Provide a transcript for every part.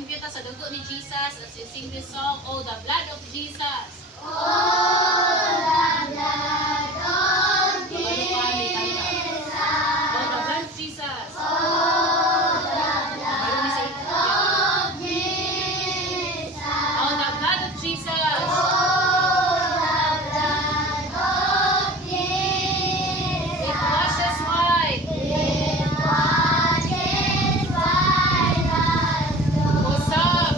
Limpyo ta sa dugo ni Jesus. Let's sing this song, Oh, the blood of Jesus. Oh, the blood of Jesus. Oh, the blood of Jesus. Oh, the blood of Jesus. Oh, the blood of Jesus. It washes white. What's up?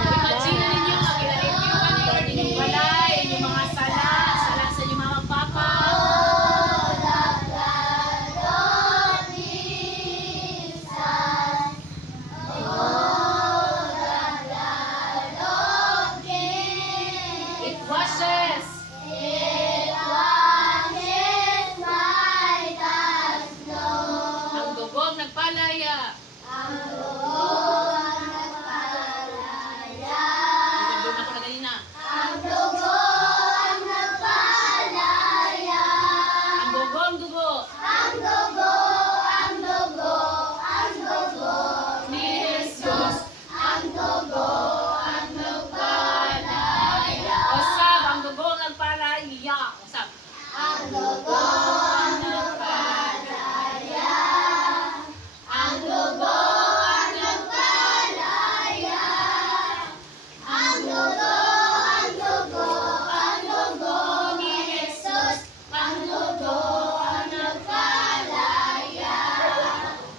Imagine ninyo, kinalimpyo ka niyo ang inyong balay, inyong mga sala sa inyong mga papa. It washes. Ang dugong nagpalaya. Doon ako na ganina. Ang dugong dugo. Ni Jesus. Usab, ang dugong nagpalaya. Usab.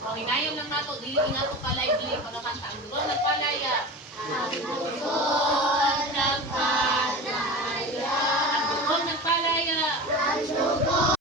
O, hinayon lang nato, dili nato kalay, dili pagkakanta. Ang dugong nagpalaya.